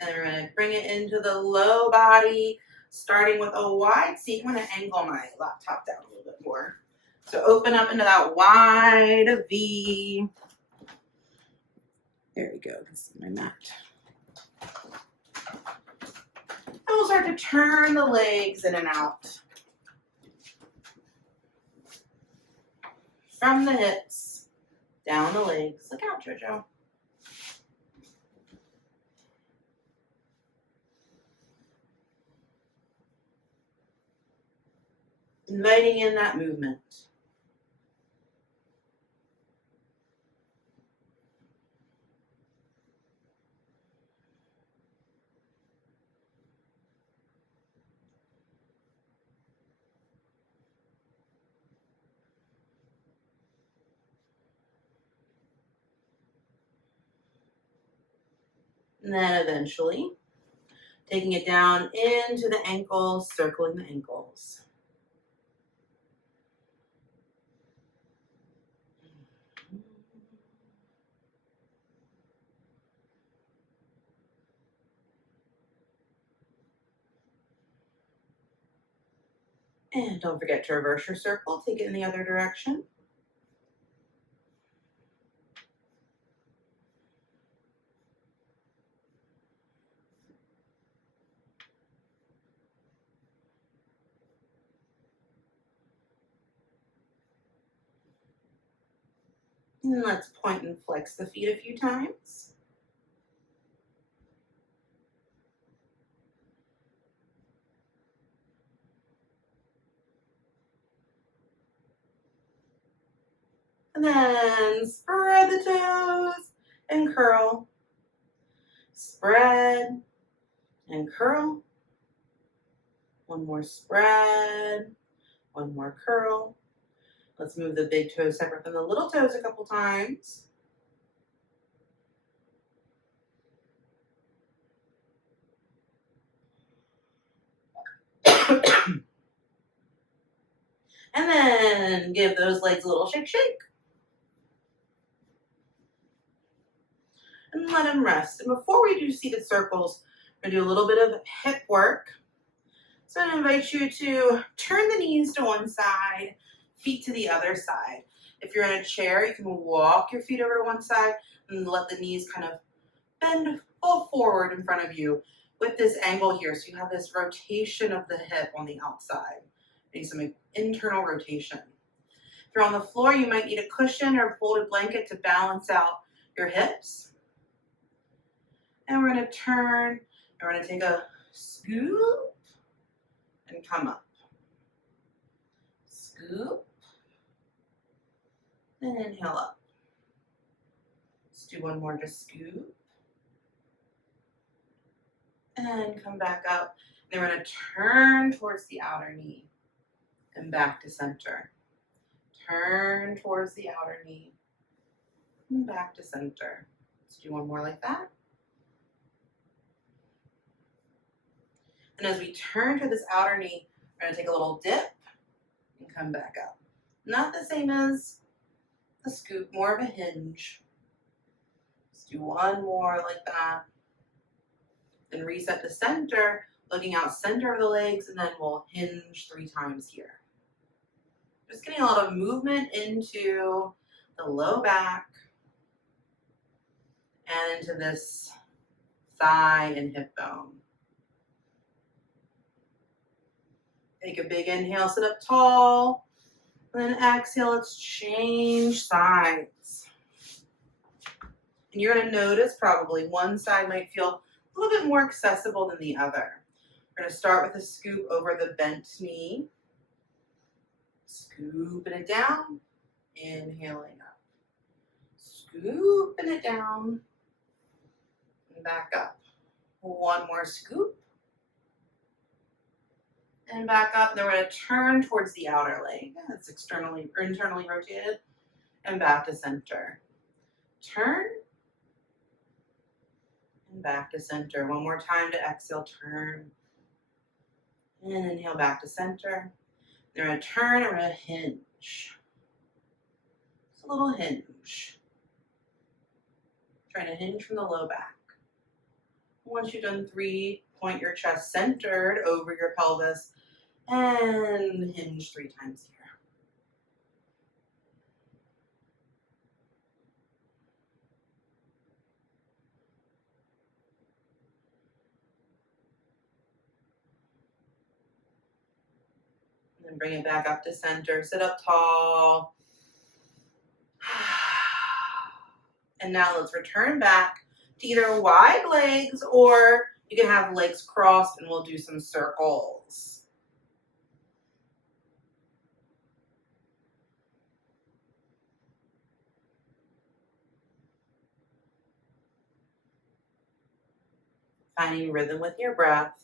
And we're going to bring it into the low body, starting with a wide seat. I'm going to angle my laptop down a little bit more. So open up into that wide V. There we go. This is my mat. And we'll start to turn the legs in and out. From the hips, down the legs. Look out, JoJo. Inviting in that movement. And then eventually taking it down into the ankles, circling the ankles. And don't forget to reverse your circle, take it in the other direction. And let's point and flex the feet a few times. And then spread the toes and curl. Spread and curl. One more spread, one more curl. Let's move the big toes separate from the little toes a couple times. And then give those legs a little shake, shake. And let them rest. And before we do seated circles, we're going to do a little bit of hip work. So I invite you to turn the knees to one side, feet to the other side. If you're in a chair, you can walk your feet over to one side and let the knees kind of bend all forward in front of you with this angle here. So you have this rotation of the hip on the outside. You need some internal rotation. If you're on the floor, you might need a cushion or a folded blanket to balance out your hips. And we're going to turn, and we're going to take a scoop and come up. Scoop and inhale up. Let's do one more, just scoop and come back up. Then we're going to turn towards the outer knee and back to center. Turn towards the outer knee and back to center. Let's do one more like that. And as we turn to this outer knee, we're going to take a little dip and come back up. Not the same as a scoop, more of a hinge. Let's do one more like that. Then reset to center, looking out center of the legs, and then we'll hinge 3 times here. Just getting a lot of movement into the low back and into this thigh and hip bone. Take a big inhale, sit up tall, and then exhale, let's change sides. And you're gonna notice probably one side might feel a little bit more accessible than the other. We're gonna start with a scoop over the bent knee. Scooping it down, inhaling up. Scooping it down, and back up. One more scoop. And back up. Then we're going to turn towards the outer leg. That's externally or internally rotated. And back to center. Turn. And back to center. One more time to exhale, turn. And inhale back to center. Then we're going to turn and we're going to hinge. Just a little hinge. Trying to hinge from the low back. Once you've done 3, point your chest centered over your pelvis and hinge 3 times here. And then bring it back up to center. Sit up tall. And now let's return back to either wide legs or you can have legs crossed and we'll do some circles. Finding rhythm with your breath.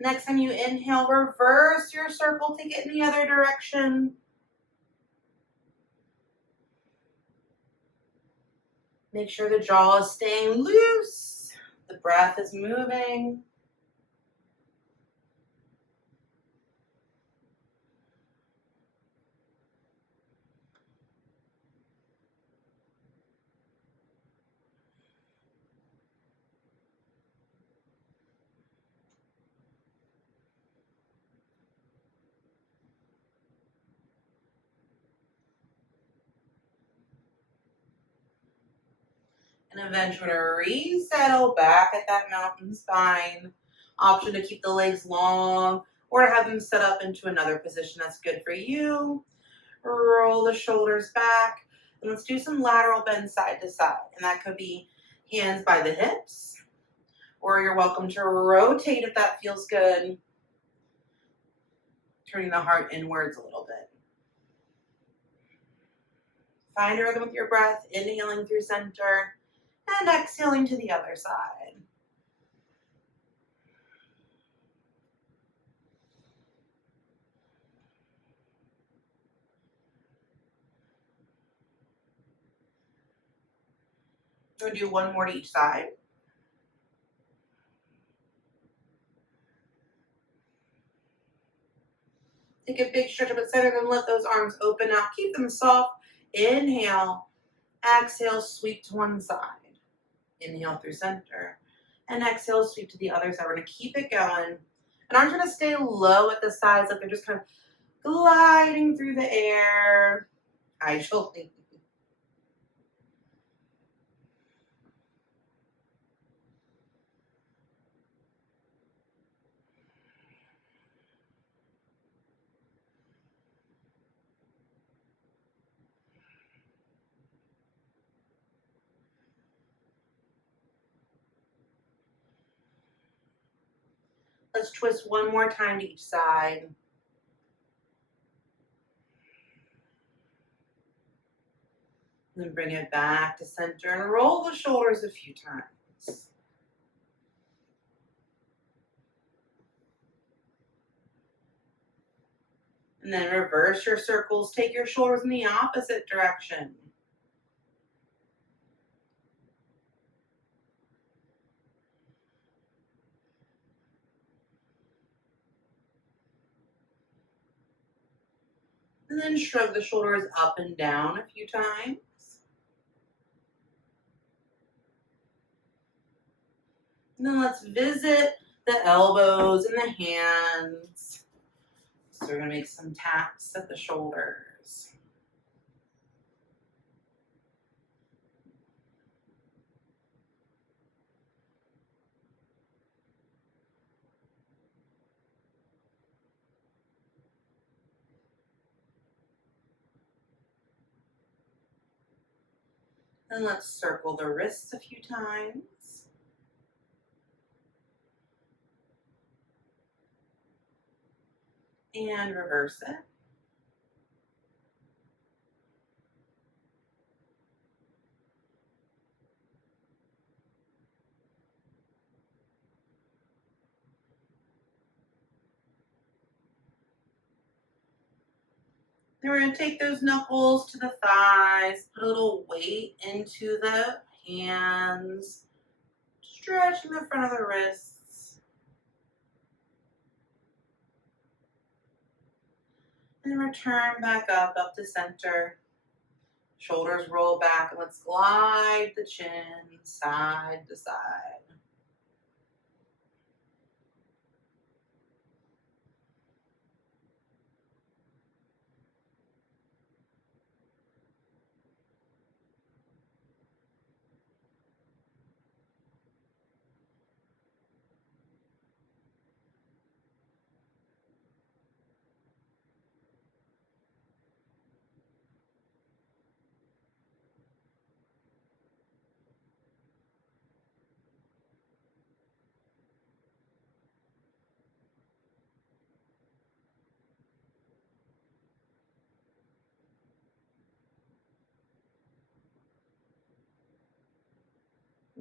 Next time you inhale, reverse your circle, take it in the other direction. Make sure the jaw is staying loose. The breath is moving. And eventually resettle back at that mountain spine. Option to keep the legs long or to have them set up into another position that's good for you. Roll the shoulders back. And let's do some lateral bend side to side. And that could be hands by the hips, or you're welcome to rotate if that feels good. Turning the heart inwards a little bit. Find a rhythm with your breath, inhaling through center and exhaling to the other side. We'll do one more to each side. Take a big stretch up at center, then let those arms open out. Keep them soft. Inhale. Exhale, sweep to one side. Inhale through center. And exhale, sweep to the other side. We're going to keep it going. And arms are going to stay low at the sides, like they're just kind of gliding through the air. Casually. Let's twist one more time to each side. Then bring it back to center and roll the shoulders a few times. And then reverse your circles. Take your shoulders in the opposite direction. And then shrug the shoulders up and down a few times. And then let's visit the elbows and the hands. So we're going to make some taps at the shoulders. And let's circle the wrists a few times. And reverse it. Then we're going to take those knuckles to the thighs, put a little weight into the hands, stretching the front of the wrists. And return back up to center. Shoulders roll back, and let's glide the chin side to side.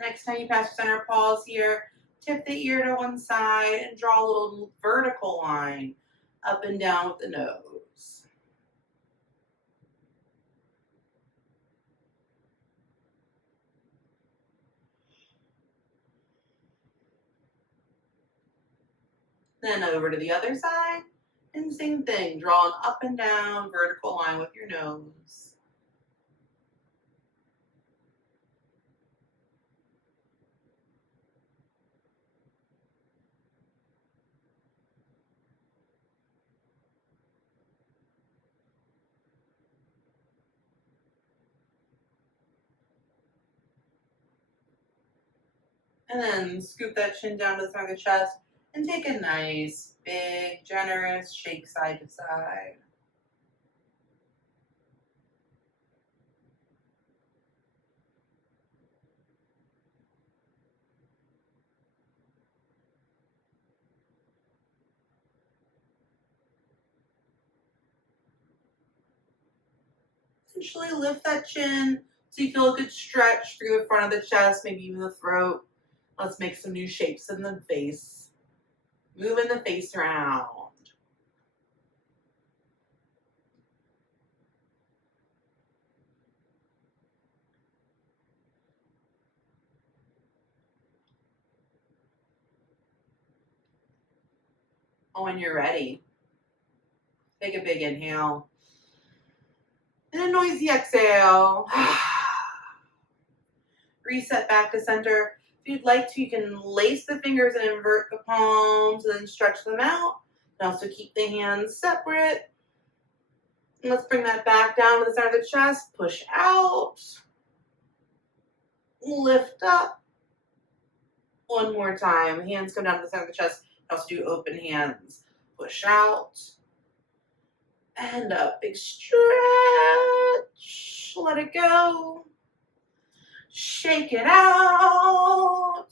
Next time you pass your center, pause here, tip the ear to one side, and draw a little vertical line up and down with the nose. Then over to the other side, and same thing, draw an up and down vertical line with your nose. And then scoop that chin down to the front of the chest and take a nice, big, generous shake side to side. Essentially lift that chin so you feel a good stretch through the front of the chest, maybe even the throat. Let's make some new shapes in the face. Moving the face around. When you're ready, take a big inhale and a noisy exhale. Reset back to center. If you'd like to, you can lace the fingers and invert the palms and then stretch them out. And also keep the hands separate. And let's bring that back down to the center of the chest. Push out. Lift up. One more time. Hands come down to the center of the chest. Also do open hands. Push out. And up. Big stretch. Let it go. Shake it out.